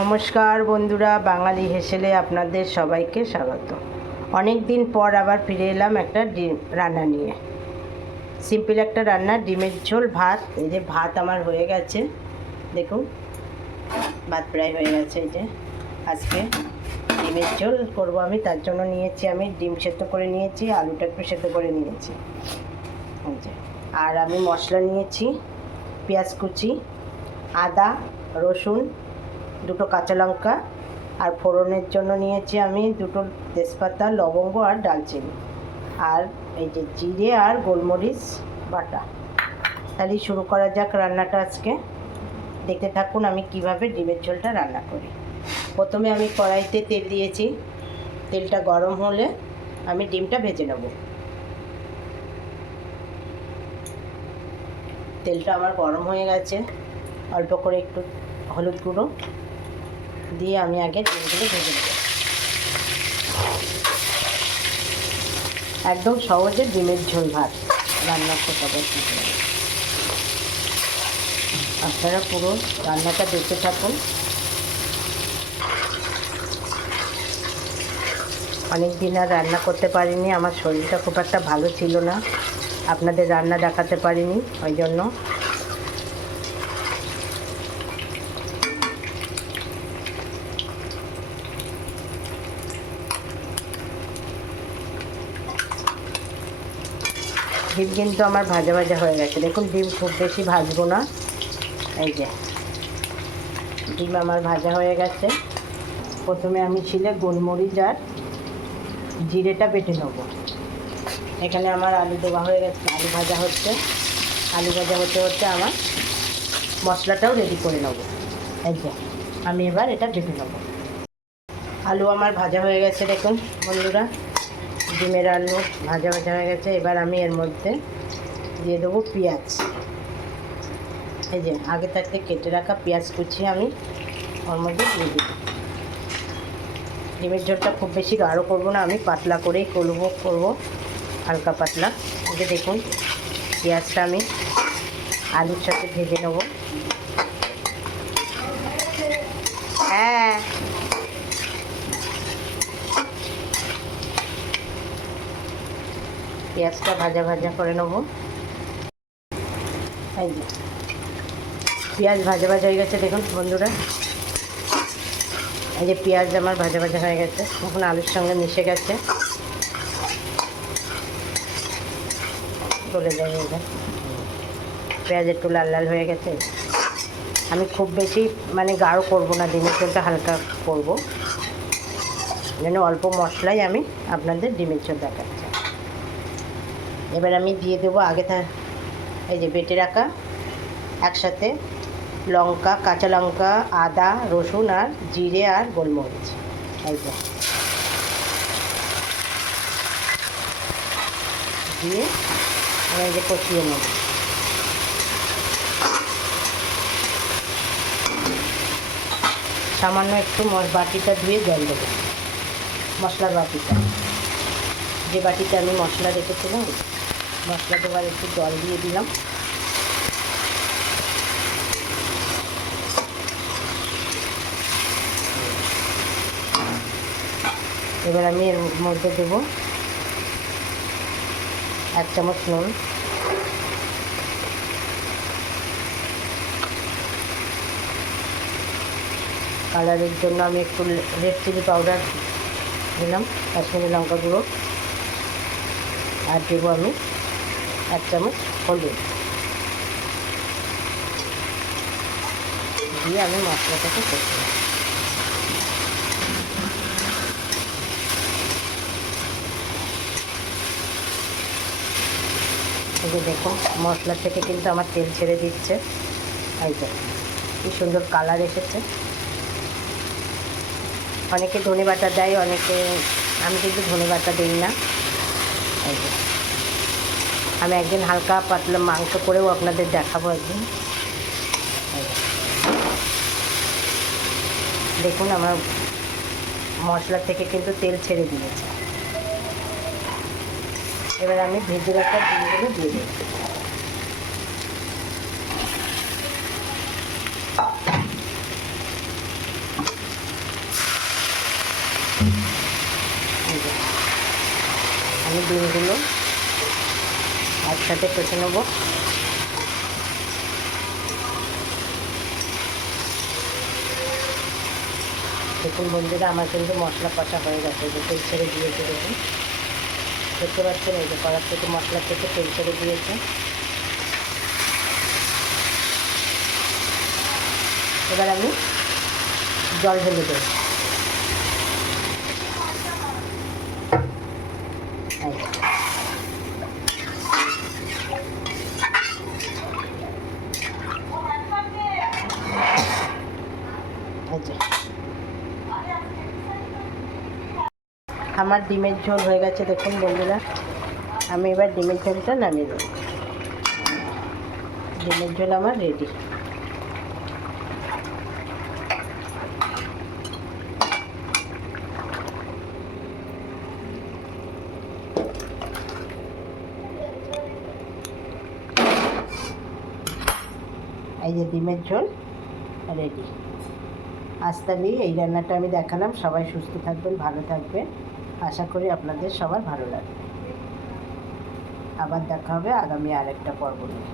নমস্কার বন্ধুরা, বাঙালি হেসেলে আপনাদের সবাইকে স্বাগত। অনেক দিন পর আবার ফিরে এলাম একটা ডিম রান্না নিয়ে। সিম্পল একটা রান্না, ডিমের ঝোল ভাত। এই যে ভাত আমার হয়ে গেছে, দেখুন ভাত প্রায় হয়ে গেছে। এই যে আজকে ডিমের ঝোল করবো আমি, তার জন্য নিয়েছি আমি ডিম সেদ্ধ করে নিয়েছি, আলুটা একটু সেদ্ধ করে নিয়েছি। আর আমি মশলা নিয়েছি পেঁয়াজ কুচি, আদা, রসুন, দুটো কাঁচা লঙ্কা, আর ফোড়নের জন্য নিয়েছি আমি দুটো তেজপাতা, লবঙ্গ আর ডালচিনি, আর এই যে জিরে আর গোলমরিচ বাটা। তাহলে শুরু করা যাক রান্নাটা আজকে। দেখতে থাকুন আমি কিভাবে ডিমের ঝোলটা রান্না করি। প্রথমে আমি কড়াইতে তেল দিয়েছি, তেলটা গরম হলে আমি ডিমটা ভেজে নেব। তেলটা আমার গরম হয়ে গেছে, অল্প করে একটু হলুদ গুঁড়ো দিয়ে আমি আগে ডিমগুলো ভেজে নেব। একদম সহজে ডিমের ঝোল ভাত রান্না করতে হবে। আপনারা পুরো রান্নাটা দেখতে থাকুন। অনেক দিন আর রান্না করতে পারিনি, আমার শরীরটা খুব একটা ভালো ছিল না, আপনাদের রান্না দেখাতে পারিনি, ওই জন্য। ডিম কিন্তু আমার ভাজা ভাজা হয়ে গেছে, দেখুন ডিম খুব বেশি ভাজবো না। এই যে ডিম আমার ভাজা হয়ে গেছে। প্রথমে আমি শিলে গোলমরিচ আর জিরেটা বেটে নেবো। এখানে আমার আলু দেওয়া হয়ে গেছে, আলু ভাজা হচ্ছে। আলু ভাজা হতে হতে আমার মশলাটাও রেডি করে নেব। এই যে আমি এবার এটা বেটে নেব। আলু আমার ভাজা হয়ে গেছে, দেখুন বন্ধুরা, ডিমের আলু ভাজা ভাজা হয়ে গেছে। এবার আমি এর মধ্যে দিয়ে দেবো পেঁয়াজ। এই যে আগে থাকতে কেটে রাখা পেঁয়াজ কুচি আমি ওর মধ্যে দিয়ে দেবো। ডিমের ঝোলটা খুব বেশি গাঢ় করবো না, আমি পাতলা করেই করবো, হালকা পাতলা। এই যে দেখুন পেঁয়াজটা আমি আলুর সাথে ভেজে নেব। হ্যাঁ, পেঁয়াজটা ভাজা ভাজা করে নেব। এই যে পেঁয়াজ ভাজা ভাজা হয়ে গেছে, দেখুন বন্ধুরা। এই যে পেঁয়াজ আমার ভাজা ভাজা হয়ে গেছে, এখন আলুর সঙ্গে মিশে গেছে। চলে যাবে এটা, পেঁয়াজ একটু লাল লাল হয়ে গেছে। আমি খুব বেশি গাঢ় করব না, ডিমের ঝোলটা হালকা করব, যেন অল্প মশলাই আমি আপনাদের ডিমের ঝোল দেখাচ্ছি। এবার আমি দিয়ে দেবো এই যে বেটে রাখা একসাথে লঙ্কা, কাঁচা লঙ্কা, আদা, রসুন আর জিরে আর গোলমরিচ। এই যে দিয়ে আমি এই যে কষিয়ে নেব। সামান্য একটু বাটিটা ধুয়ে জল দেবো, মশলার বাটিটা, যে বাটিতে আমি মশলা রেখেছিলাম, মশলা দেওয়ার একটু জল দিয়ে দিলাম। এবার আমি এর মধ্যে দেবো 1 চামচ নুন, কালারের জন্য আমি একটু রেড চিলি পাউডার দিলাম, কাশ্মীরি লঙ্কা গুঁড়ো, আর দেবো আমি 1 চামচ হলুদ দিয়ে আমি মশলাটাকে কষি। এই যে দেখুন মশলা থেকে কিন্তু আমার তেল ছেড়ে দিচ্ছে। এই যে কি সুন্দর কালার এসেছে। অনেকে ধনে বাটা দেয়, অনেকে, আমি কিন্তু ধনে বাটা দিই না। এই যে আমি একদিন হালকা পাতলা মাংস করেও আপনাদের দেখাবো একদিন। দেখুন আমার মশলা থেকে কিন্তু তেল ছেড়ে দিয়েছে। এবার আমি ভেজে রাখা ডিমগুলো দিয়ে দেব। আমি ডিমগুলো একসাথে কষে নেবো। দেখুন বন্ধুরা, আমার কিন্তু মশলা কষা হয়ে গেছে, যে তেল ছেড়ে দিয়েছে। দেখুন, দেখতে পাচ্ছেন এই যে কড়ার থেকে মশলা থেকে তেল ছেড়ে দিয়েছে। এবার আমি জল ঢেলে দেব। আমার ডিমের ঝোল হয়ে গেছে। দেখুন বন্ধুরা, আমি এবার ডিমের ঝোলটা নামিয়ে দেব। ডিমের ঝোল আমার রেডি। এই যে ডিমের ঝোল রেডি। আজ তাহলে এই রান্নাটা আমি দেখালাম। সবাই সুস্থ থাকবেন, ভালো থাকবেন। আশা করি আপনাদের সবার ভালো লাগবে। আবার দেখা হবে আগামী আরেকটা পর্ব নিয়ে।